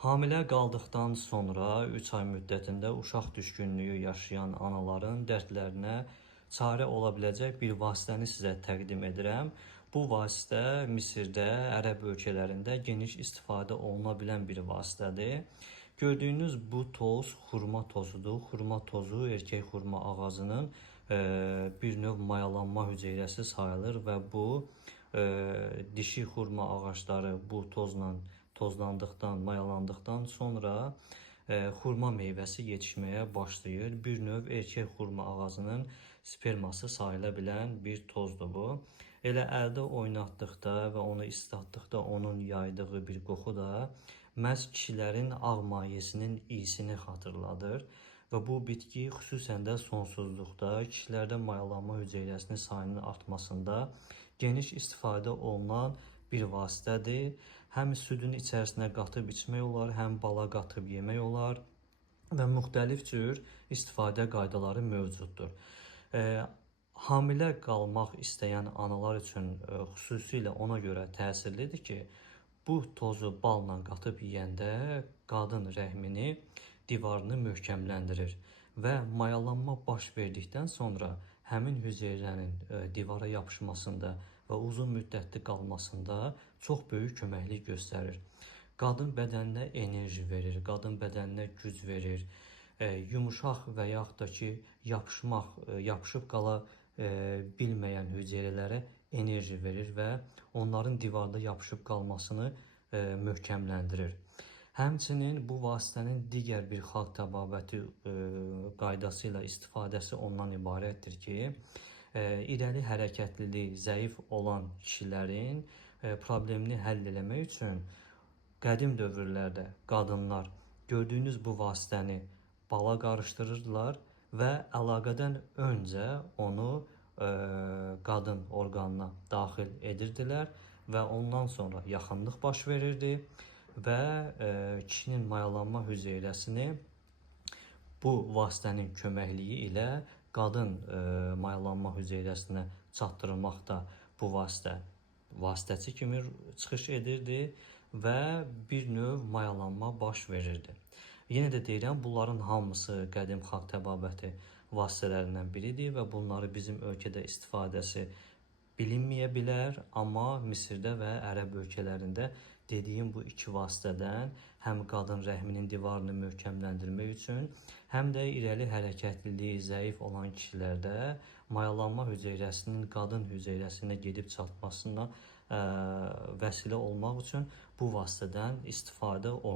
Hamilə qaldıqdan sonra 3 ay müddətində uşaq düşkünlüyü yaşayan anaların dərdlərinə çarə ola biləcək bir vasitəni sizə təqdim edirəm. Bu vasitə Misirdə, Ərəb ölkələrində geniş istifadə oluna bilən bir vasitədir. Gördüyünüz bu toz xurma tozudur. Xurma tozu erkək xurma ağacının bir növ mayalanma hüceyrəsi sayılır və bu dişi xurma ağacları bu tozla tozlandıqdan, mayalandıqdan sonra xurma meyvəsi yetişməyə başlayır. Bir növ erkək xurma ağacının sperması sayıla bilən bir tozdur bu. Elə əldə oynatdıqda və onu islatdıqda onun yaydığı bir qoxu da məhz kişilərin ağ mayesinin iyisini xatırladır. Və bu bitki xüsusən də sonsuzluqda kişilərdə mayalanma hüceyrəsinin sayının artmasında geniş istifadə olunan bir vasitədir. Həm südün içərisinə qatıb içmək olar, həm bala qatıb yemək olar və müxtəlif cür istifadə qaydaları mövcuddur. Hamilə qalmaq istəyən analar üçün xüsusilə ona görə təsirlidir ki, bu tozu balla qatıb yeyəndə qadın rəhmini, divarını möhkəmləndirir və mayalanma baş verdikdən sonra həmin hüceyrənin divara yapışmasında və uzun müddətli qalmasında çox böyük köməklik göstərir. Qadın bədəninə enerji verir, qadın bədəninə güc verir, yumuşaq və yaxud da ki, yapışıb qala bilməyən hüceyrələrə enerji verir və onların divarda yapışıb qalmasını möhkəmləndirir. Həmçinin bu vasitənin digər bir xalq təbabəti qaydası ilə istifadəsi ondan ibarətdir ki, irəli hərəkətliliyi zəif olan kişilərin problemini həll etmək üçün qədim dövrlərdə qadınlar gördüyünüz bu vasitəni bala qarışdırırdılar və əlaqədən öncə onu qadın orqanına daxil edirdilər və ondan sonra yaxınlıq baş verirdi və kişinin mayalanma hüceyrəsini bu vasitənin köməkliyi ilə qadın mayalanma hüceyrəsinə çatdırılmaq da bu vasitəçi kimi çıxış edirdi və bir növ mayalanma baş verirdi. Yenə də deyirəm, bunların hamısı qədim xalq təbabəti vasitələrindən biridir və bunları bizim ölkədə istifadəsi bilinməyə bilər, amma Misirdə və Ərəb ölkələrində dediyim bu iki vasitədən həm qadın rəhminin divarını möhkəmləndirmək üçün, həm də irəli hərəkətliliyi zəif olan kişilərdə mayalanma hüceyrəsinin qadın hüceyrəsinə gedib çatmasına vəsilə olmaq üçün bu vasitədən istifadə olunur.